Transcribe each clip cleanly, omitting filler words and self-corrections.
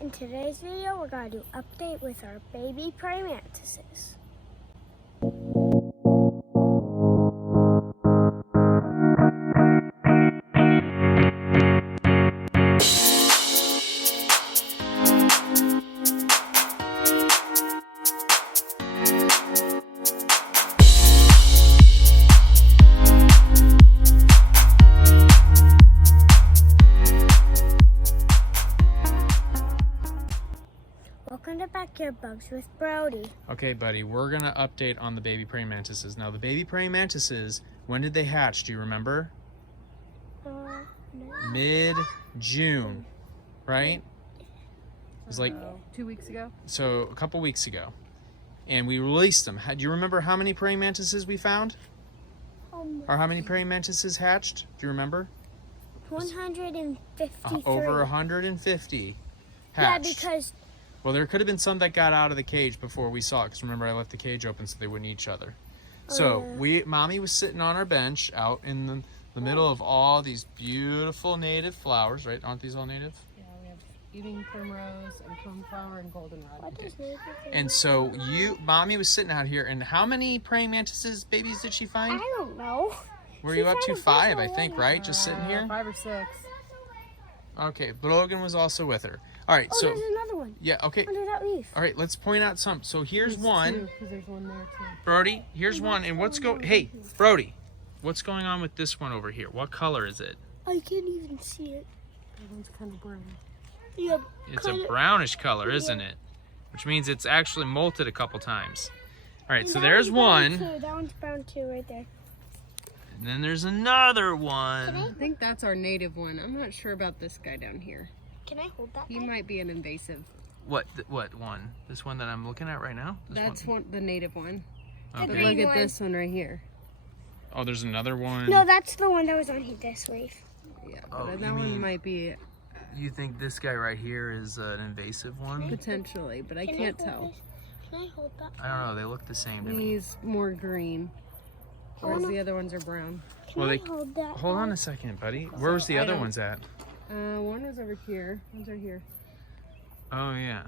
In today's video, we're going to do an update with our baby praying mantises. Welcome to Backyard Bugs with Brody. Okay, buddy, we're going to update on the baby praying mantises. Now, the baby praying mantises, when did they hatch? Do you remember? No. Mid-June, right? It was like 2 weeks ago. So a couple weeks ago. And we released them. Do you remember how many praying mantises we found? Or how many praying mantises hatched? Do you remember? 153. Over 150 hatched. Yeah, because... Well, there could have been some that got out of the cage before we saw it, because remember I left the cage open so they wouldn't eat each other. So Mommy was sitting on our bench out in the middle of all these beautiful native flowers, right? Aren't these all native? Yeah, we have evening primrose and coneflower and goldenrod. Okay. And so Mommy was sitting out here, and how many praying mantises babies did she find? I don't know. Were you up to 5, I think, right? Just sitting here? 5 or 6. Okay, but Logan was also with her. All right, so there's another one. Yeah, okay. Under that leaf. All right, let's point out some. So here's one. Because there's one there too. Brody, here's one. And Hey, Brody, what's going on with this one over here? What color is it? I can't even see it. That one's kind of brown. Yeah. It's a brownish color, isn't it? Which means it's actually molted a couple times. All right, so there's one. That one's brown too, right there. And then there's another one. I think that's our native one. I'm not sure about this guy down here. Can I hold that? He might be an invasive. What one? This one that I'm looking at right now? That's the native one. Okay. But look at this one right here. Oh, there's another one. No, that's the one that was on this leaf. Yeah, but that one might be You think this guy right here is an invasive one? potentially, but I can't tell. Can I hold that? I don't know. They look the same to me. He's more green, whereas the other ones are brown. Can I hold that? Hold on a second, buddy. Where's the other ones at? One was over here. One's right here. Oh, yeah.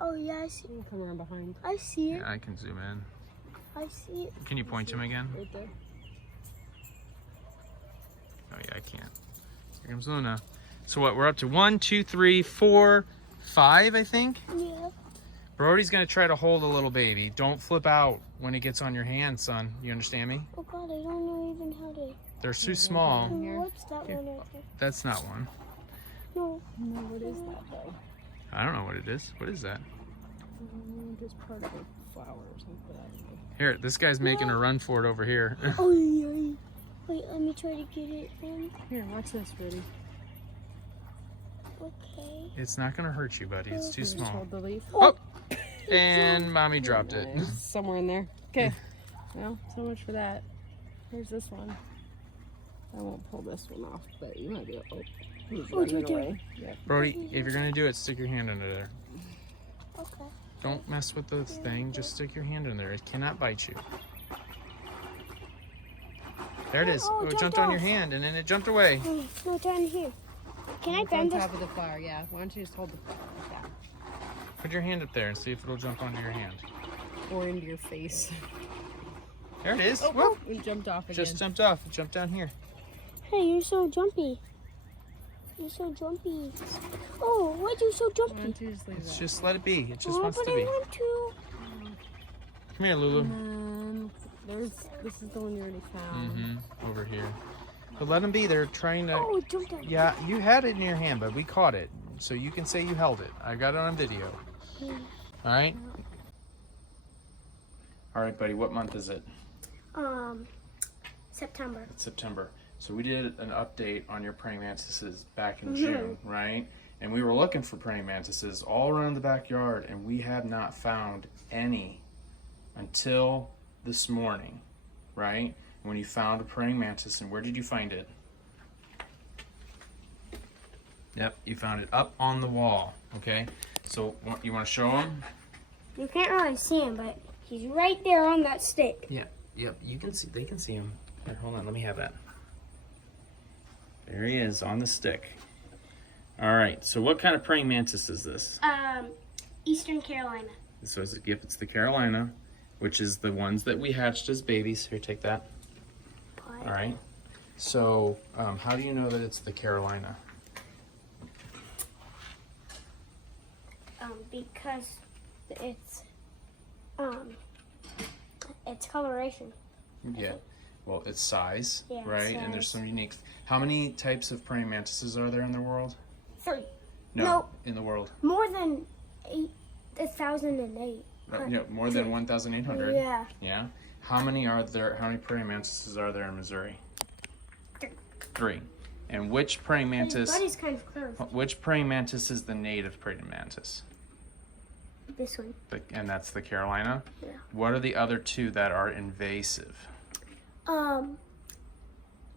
Oh, yeah, I see. We'll come around behind. I see it. Yeah, I can zoom in. I see it. Can you point to him again? Right there. Oh, yeah, I can't. Here comes Luna. So what, we're up to 1, 2, 3, 4, 5, I think? Yeah. Brody's going to try to hold a little baby. Don't flip out when it gets on your hand, son. You understand me? Oh, God, I don't know even how to... They're too small. What's that one right there? That's not one. No. No, what is that though? I don't know what it is. What is that? Just part of a flower or something. Here, this guy's making a run for it over here. Oh, yeah. Wait, let me try to get it in. Here, watch this, Brody. Okay. It's not going to hurt you, buddy. It's too Just small. hold the leaf. Oh! And Mommy dropped it. Nice. Somewhere in there. Okay. Well, so much for that. Here's this one. I won't pull this one off, but you might be able to. He's running away. Yep. Brody, if you're going to do it, stick your hand under there. Okay. Don't mess with the thing. Just stick your hand in there. It cannot bite you. There it is. Oh, it it jumped jumped on your off. hand, and then it jumped away. Oh, no, down here. Can I On bend this? top of the flower, yeah. Why don't you just hold the flower like that? Put your hand up there and see if it'll jump onto your hand. Or into your face. There it is. Oh, Whoop. it jumped off again. Just jumped off. It jumped down here. Hey, you're so jumpy. You're so jumpy. Oh, why'd you so Why jumpy? don't you just leave that? Just let it be. It just Oh, wants but to I be. want to. Come here, Lulu. This is the one you already found. Over here. But let them be. They're trying to... Oh, it jumped out. Yeah, you had it in your hand, but we caught it. So you can say you held it. I got it on video. All right? All right, buddy. What month is it? September. It's September. So we did an update on your praying mantises back in June, right? And we were looking for praying mantises all around the backyard, and we have not found any until this morning, right? When you found a praying mantis, and where did you find it? Yep, you found it up on the wall, okay? So you want to show them? You can't really see him, but he's right there on that stick. Yep, you can see, they can see him. Here, hold on, let me have that. There he is on the stick. All right. So what kind of praying mantis is this? Eastern Carolina. So if it's the Carolina, which is the ones that we hatched as babies. Here, take that. What? All right. So how do you know that it's the Carolina? Because it's coloration. Yeah. Well, it's size, Yeah, right? And there's size. some unique. How many types of praying mantises are there in the world? 3. No, No. in the world. More than 1,008. No, more than 1,800. Yeah. Yeah. How many are there? How many praying mantises are there in Missouri? 3. And which praying His mantis? body's kind of curved. Which praying mantis is the native praying mantis? This one. And that's the Carolina. Yeah. What are the other 2 that are invasive?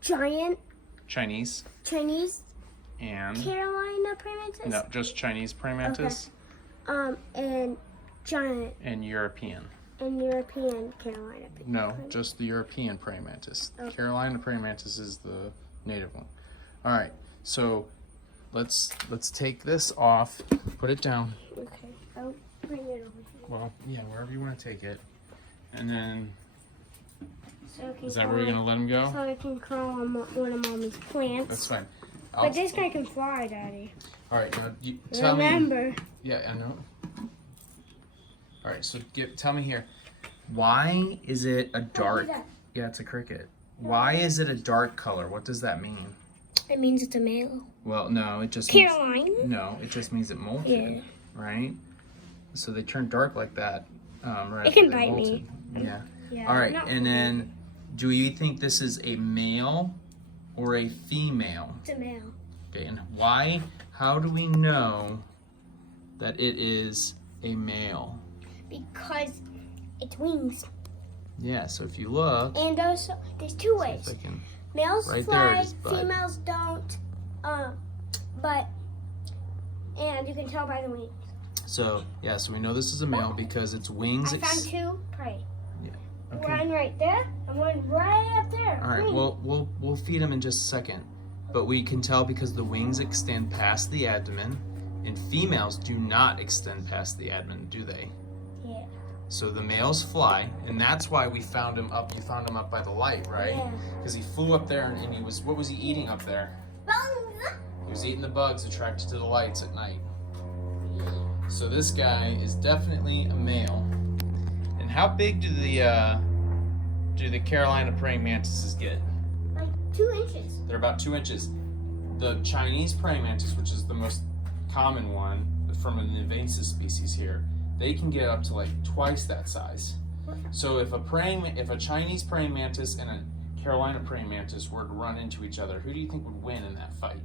Giant Chinese Chinese and Carolina Praying Mantis. no, just Chinese praying mantis And giant and European. and European Carolina. No, just the European praying mantis. Okay. Carolina praying mantis is the native one. All right, so let's take this off. Put it down. Okay, I'll bring it over here. Well, yeah, wherever you want to take it, and then So it can is that where we're gonna let him go? So I can crawl on one of Mommy's plants. That's fine. But this guy can fly, Daddy. All right, now you tell me. Remember. Yeah, I know. All right, so tell me here. Why is it a dark? that? Yeah, it's a cricket. Why is it a dark color? What does that mean? It means it's a male. Well, no, it just Carolina. no, it just means it molted, Yeah. right? So they turn dark like that, right? It can after they bite me. molted. Yeah. Yeah. All right, not and then, do you think this is a male or a female? It's a male. Okay, and why? How do we know that it is a male? Because it's wings. Yeah. So if you look, And also, there's 2 if ways. I can- Males Right there fly, it is, bud. females don't. And you can tell by the wings. so yeah, so we know this is a male because its wings. I found 2 prey. Okay. One right there and one right up there. All right. Green. Well, we'll feed him in just a second, but we can tell because the wings extend past the abdomen, and females do not extend past the abdomen, do they? Yeah. So the males fly, and that's why we found him up. You found him up by the light, right? Yeah. Because he flew up there, and he was. What was he eating up there? He was eating the bugs attracted to the lights at night. So this guy is definitely a male. And how big do the Carolina praying mantises get? Like 2 inches. They're about 2 inches. The Chinese praying mantis, which is the most common one from an invasive species here, they can get up to like twice that size. So if a Chinese praying mantis and a Carolina praying mantis were to run into each other, who do you think would win in that fight?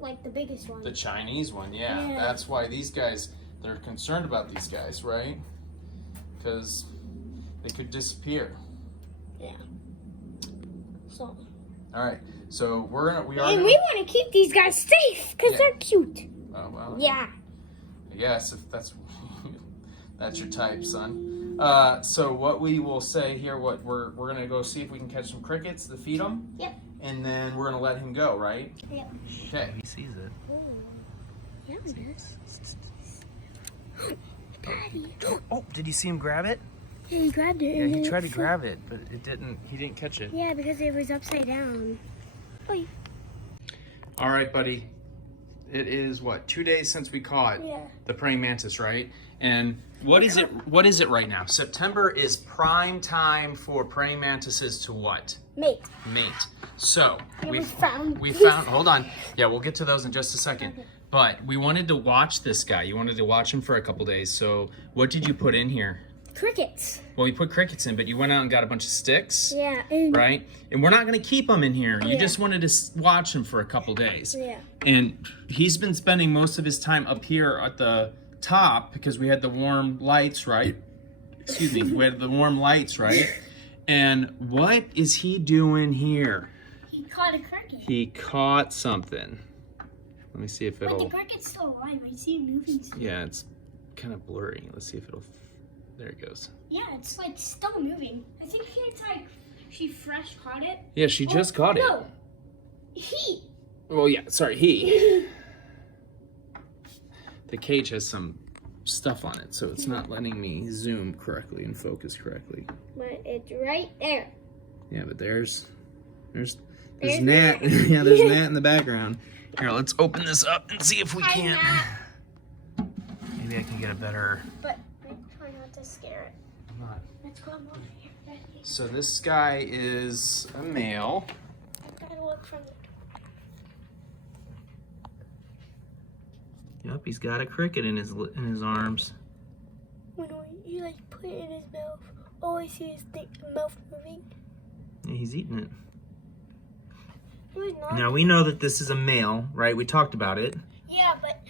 Like the biggest one. The Chinese one, yeah. Yeah. That's why these guys, they're concerned about these guys, right? Because they could disappear. Yeah. So. All right, so we are. And we want to keep these guys safe because Yeah. they're cute. Oh well. Yeah. Yes, if that's that's your type, son. So what we will say here, what we're gonna go see if we can catch some crickets to feed them. Yep. And then we're gonna let him go, right? Yep. Okay. He sees it. Yeah, it is. Daddy. Oh, did you see him grab it? Yeah, he grabbed it. Yeah, and he then tried to it grab it, but it didn't. He didn't catch it. Yeah, because it was upside down. Oh, All right, buddy. It is what, 2 days since we caught yeah. the praying mantis, right? And what is it? What is it right now? September is prime time for praying mantises to what? Mate. Mate. So Yeah, we we found. found. Hold on. Yeah, we'll get to those in just a second. Okay. But we wanted to watch this guy. You wanted to watch him for a couple days. So what did you put in here? Crickets. Well, we put crickets in, but you went out and got a bunch of sticks. Yeah. And Right? And we're not going to keep them in here. You Yeah. just wanted to watch him for a couple days. Yeah. And he's been spending most of his time up here at the top because we had the warm lights, right? Excuse me. We had the warm lights, right? And what is he doing here? He caught a cricket. He caught something. Let me see if But the it'll... cricket's still alive. I see it moving. Yeah, it's kind of blurry. Let's see if it'll... There it goes. Yeah, it's like still moving. I think she fresh caught it. Yeah, she just caught it. No, he Well, yeah, sorry, he. The cage has some stuff on it, so it's not letting me zoom correctly and focus correctly. But it's right there. Yeah, but there's Nat. Yeah, there's Nat in the background. Here, let's open this up and see if we can. Maybe I can get a better. But try not to scare it. I'm not. Let's go over here. So this guy is a male. I gotta look from the. Yep, he's got a cricket in his arms. When you like put it in his mouth, all I see is the mouth moving. Yeah, he's eating it. No, he's not. Now we know that this is a male, right? We talked about it. Yeah, but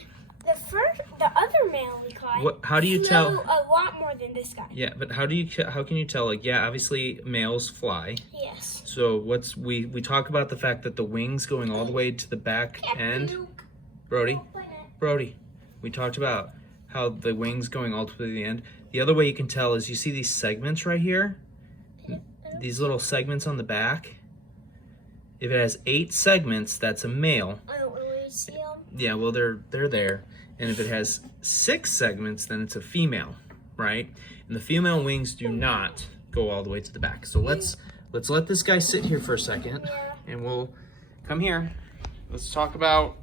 the other male we caught. How do you tell? A lot more than this guy. Yeah, but how can you tell? Like, yeah, obviously males fly. Yes. So we talk about the fact that the wings going all the way to the back end. Brody, we talked about how the wings going all the way to the end. The other way you can tell is you see these segments right here? These little segments on the back. If it has 8 segments, that's a male. I don't really see them. Yeah, well, they're there. And if it has 6 segments, then it's a female, right? And the female wings do not go all the way to the back. So let's let this guy sit here for a second, and we'll come here. Let's talk about.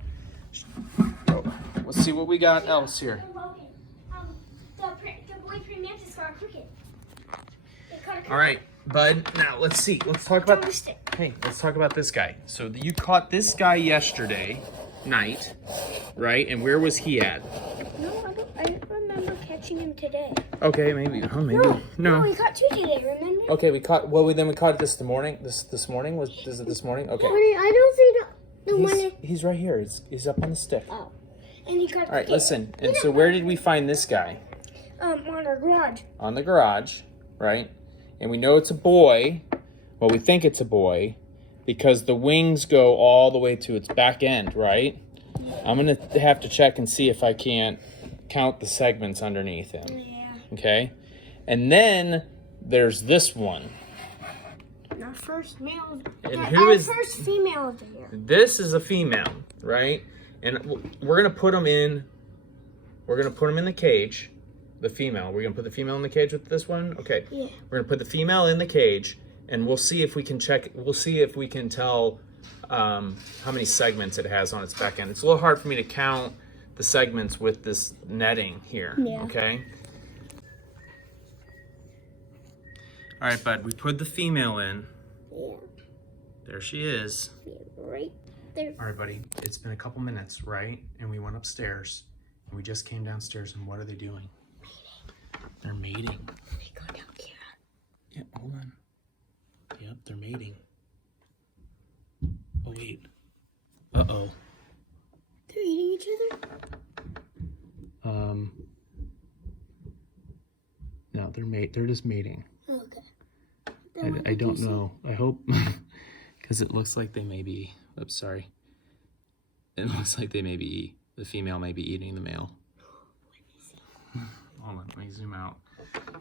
Let's see what we got else here. The boy praying mantis got a cricket. All right, bud. Now let's see. Let's talk about. Hey, let's talk about this guy. So you caught this guy yesterday night, right? And where was he at? No, I don't remember catching him today. Okay, maybe. Oh, maybe. No, we caught 2 today. Remember? Okay, we caught. Well, then we caught it this morning. This morning is it this morning? Okay. I don't see the one. He's right here. He's up on the stick. Oh, and he got. All right, listen. And so where did we find this guy? On our garage. On the garage, right? And we know it's a boy. Well, we think it's a boy because the wings go all the way to its back end, right? I'm going to have to check and see if I can't count the segments underneath him. Yeah. Okay? And then there's this one. Our first male. And our first female of the year. This is a female, right? And we're going to put them in. We're going to put them in the cage. The female. We're going to put the female in the cage with this one? Okay. Yeah. We're going to put the female in the cage, and we'll see if we can check. We'll see if we can tell how many segments it has on its back end. It's a little hard for me to count the segments with this netting here. Yeah. Okay. All right, bud. We put the female in. Yeah. There she is. Yeah, right there. All right, buddy. It's been a couple minutes, right? And we went upstairs, and we just came downstairs, and what are they doing? They're mating. They go down here. Yeah, hold on. Yep, they're mating. Oh, wait. Uh-oh. They're eating each other? No, they're just mating. Okay. I don't know. I hope, because it looks like they may be, oops, sorry. It looks like the female may be eating the male. Hold on, let me zoom out.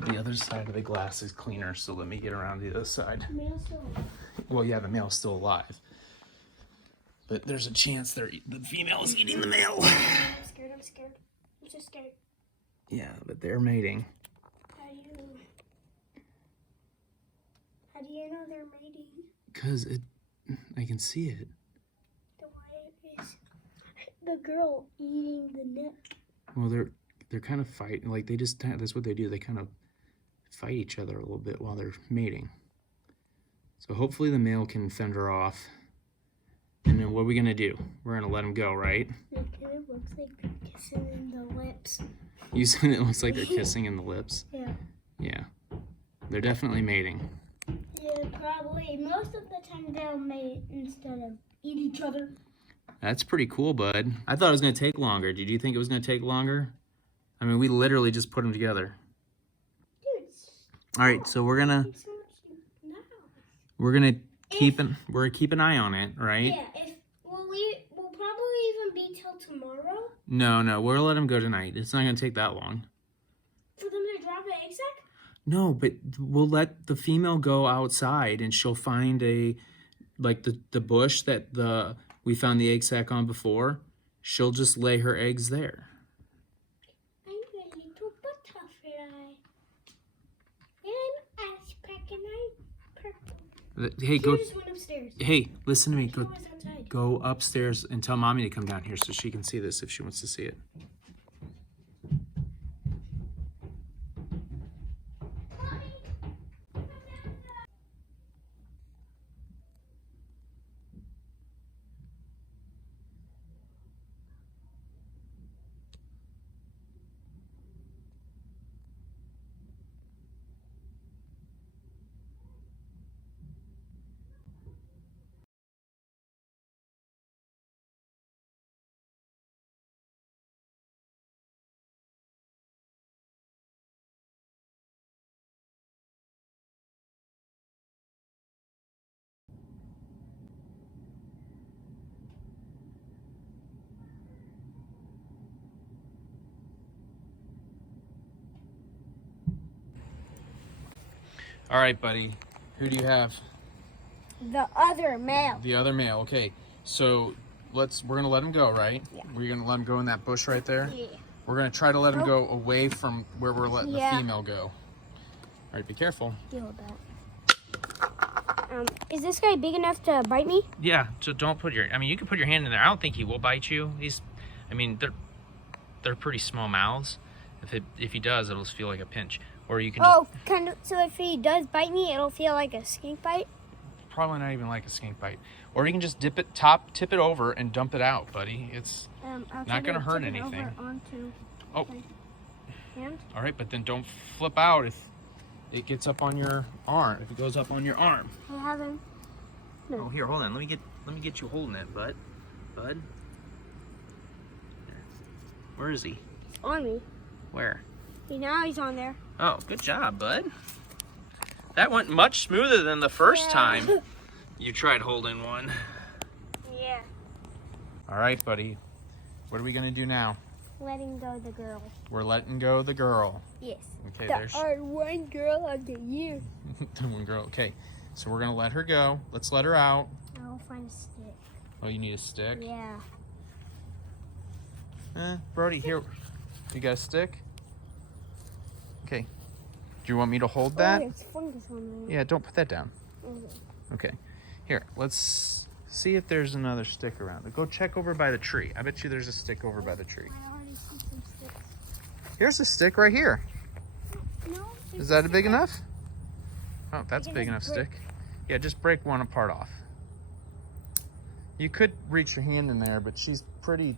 The other side of the glass is cleaner, so let me get around the other side. The male's still alive. Well, yeah, the male's still alive. But there's a chance the female is eating the male. I'm scared. I'm so scared. Yeah, but they're mating. How do you know they're mating? Because I can see it. Then why is the girl eating the neck? Well, they're kind of fighting. Like, that's what they do. They kind of fight each other a little bit while they're mating. So hopefully the male can fend her off. And then what are we going to do? We're going to let him go, right? It kind of looks like they're kissing in the lips. You said it looks like they're kissing in the lips? Yeah. Yeah. They're definitely mating. Yeah, probably. Most of the time they'll mate instead of eat each other. That's pretty cool, bud. I thought it was going to take longer. Did you think it was going to take longer? I mean, we literally just put them together. Dude, all right, so we're gonna keep an eye on it, right? Yeah. We'll probably even be till tomorrow. No, we'll let them go tonight. It's not gonna take that long. For them to drop an egg sack? No, but we'll let the female go outside, and she'll find the bush that the we found the egg sac on before, she'll just lay her eggs there. I'm a little butterfly. I'm ass crack and I'm purple. Hey, go. Here's one upstairs. Hey, listen to me. She was outside. Go upstairs and tell Mommy to come down here so she can see this if she wants to see it. All right, buddy. Who do you have? The other male. The other male. Okay. So we're gonna let him go, right? Yeah. We're gonna let him go in that bush right there. Yeah. We're gonna try to let him go away from where we're letting the female go. All right, be careful. Deal with that. Is this guy big enough to bite me? Yeah. So don't put your. I mean, you can put your hand in there. I don't think he will bite you. I mean, they're pretty small mouths. If he does, it'll feel like a pinch. Or you can. Oh, kind of. So if he does bite me, it'll feel like a skink bite. Probably not even like a skink bite. Or you can just tip it over and dump it out, buddy. It's not gonna hurt anything. Oh. Hand. All right, but then don't flip out if it gets up on your arm. If it goes up on your arm. I haven't. No. Oh, here, hold on. Let me get you holding it, bud. Bud. Where is he? It's on me. Where? See, now he's on there. Oh, good job, bud. That went much smoother than the first time you tried holding one. Yeah. All right, buddy. What are we gonna do now? Letting go the girl. We're letting go the girl. Yes. Okay, There's our one girl of the year. the one girl. Okay, so we're gonna let her go. Let's let her out. I'll find a stick. Oh, you need a stick? Yeah. Brody, here. You got a stick? Okay. Do you want me to hold that? Oh, there's fungus on there. Yeah, don't put that down. Okay. Okay. Here, let's see if there's another stick around. Go check over by the tree. I bet you there's a stick over by the tree. I already see some sticks. Here's a stick right here. No. Is that big enough? Oh, that's a can big just enough break. stick. Yeah, just break one apart off. You could reach your hand in there, but she's pretty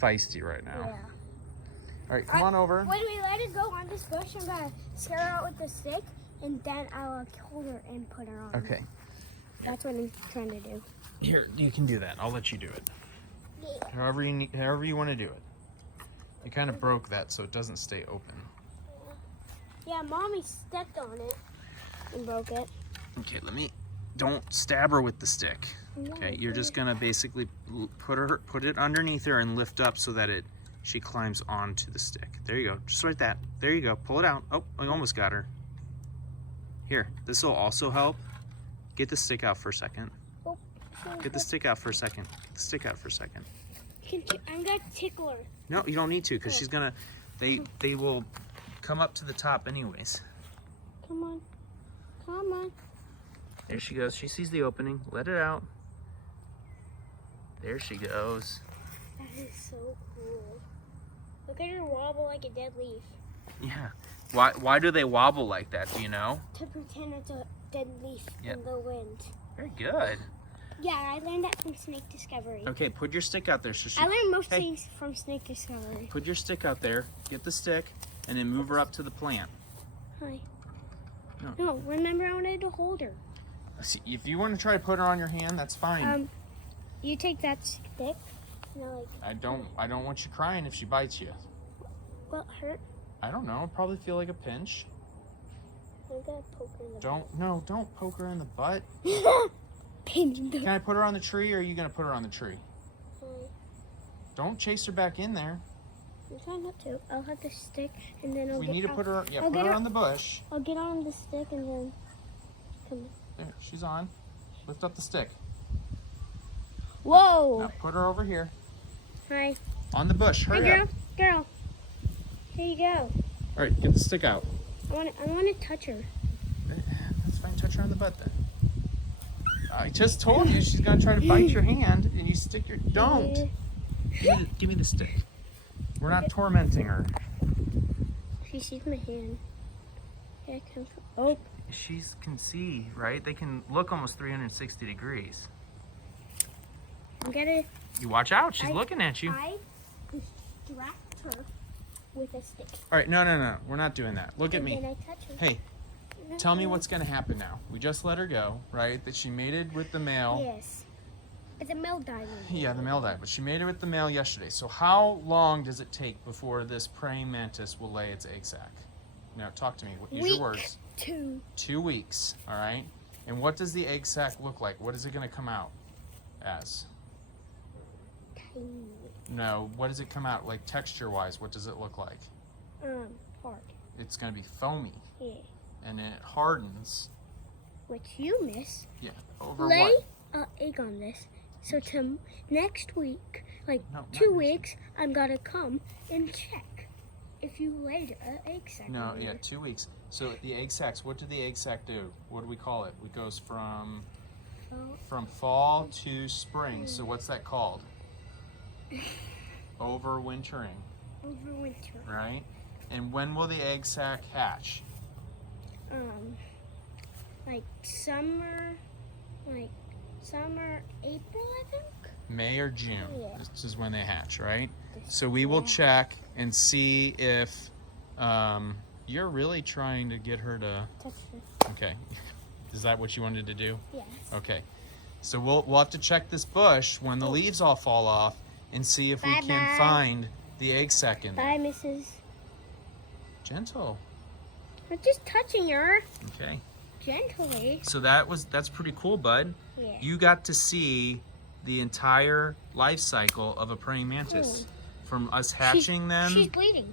feisty right now. Yeah. All right, come on over. When we let her go on this bush, I'm gonna scare her out with the stick, and then I'll hold her and put her on. Okay. That's what I'm trying to do. Here, you can do that. I'll let you do it. Yeah. However you want to do it. You kind of broke that so it doesn't stay open. Yeah, Mommy stepped on it and broke it. Okay, don't stab her with the stick. Okay, you're just gonna basically put it underneath her and lift up so that she climbs onto the stick. There you go, just like that. There you go, pull it out. Oh, I almost got her. Here, this will also help. Get the stick out for a second. Oh, Get the stick out for a second. Get the stick out for a second. I'm gonna tickle her. No, you don't need to, because she's gonna, they will come up to the top anyways. Come on. Come on. There she goes. She sees the opening. Let it out. There she goes. That is so cool. Look at her wobble like a dead leaf. Yeah. Why do they wobble like that? Do you know? To pretend it's a dead leaf in the wind. Very good. Yeah, I learned that from Snake Discovery. Okay, put your stick out there. So I learned most things from Snake Discovery. Put your stick out there. Get the stick, and then move her up to the plant. Hi. No. Remember I wanted to hold her. See, if you want to try to put her on your hand, that's fine. You take that stick. No, I don't want you crying if she bites you. will it hurt? I don't know. Probably feel like a pinch. I'm gonna poke her in the Don't poke her in the butt. Can Can I put her on the tree, or are you gonna put her on the tree? Don't chase her back in there. I'm trying not to. I'll have the stick, and then We need to put her. Yeah, I'll put her on the bush. I'll get on the stick, and then come on. There, she's on. Lift up the stick. Whoa. Now put her over here. Hi. On the bush. Hi, Hurry up. girl. Here you go. All right, get the stick out. I want to touch her. That's fine. Touch her on the butt then. I just told you she's gonna try to bite your hand, and you stick your. Don't. Give me the stick. We're not tormenting her. She sees my hand. Here I come. Oh. She can see, right? They can look almost 360 degrees. I'm gonna. You watch out. She's looking at you. I distract her with a stick. All right, no. We're not doing that. Look at And me. then I touch her. Hey, tell me what's going to happen now. We just let her go, right? That she mated with the male. Yes. But the male died. Yeah, the male died, but she mated with the male yesterday. So how long does it take before this praying mantis will lay its egg sac? Now, talk to me. Use your words. 2. 2 weeks, all right? And what does the egg sac look like? What is it going to come out as? Tiny. No, what does it come out like texture-wise? What does it look like? Hard. It's going to be foamy. Yeah. And then it hardens. Which you miss. Yeah. Over Lay what? an egg on this. So to next week, like No, not 2 next weeks, I'm gonna come and check if you laid an egg sac. No, on yeah, there. 2 weeks. So the egg sacs, what did the egg sac do? What do we call it? It goes from fall to spring. So what's that called? Overwintering, Overwinter. right? And when will the egg sac hatch? Like summer, April, I think. May or June. Yeah. This is when they hatch, right? So we will check and see if you're really trying to get her to. Touch her. Okay. Is that what you wanted to do? Yes. Okay. So we'll have to check this bush when the leaves all fall off and see if we can Bye-bye. find the egg sac in there. Bye, Mrs. Gentle. I'm just touching her Okay. gently. So that's pretty cool, bud. Yeah. You got to see the entire life cycle of a praying mantis. From us hatching them. She's bleeding.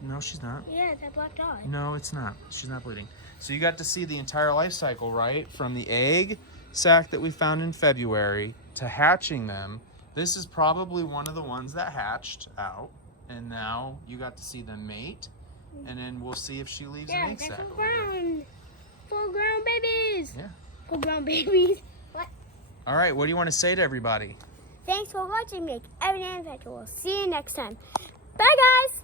No, she's not. Yeah, that black dot. No, it's not. She's not bleeding. So you got to see the entire life cycle, right? From the egg sac that we found in February to hatching them. This is probably one of the ones that hatched out. And now you got to see them mate. And then we'll see if she leaves an egg they're sac. full over there. grown. Full grown babies. Yeah. Full grown babies. What? All right, what do you want to say to everybody? Thanks for watching. Make every day in fact. We'll see you next time. Bye, guys.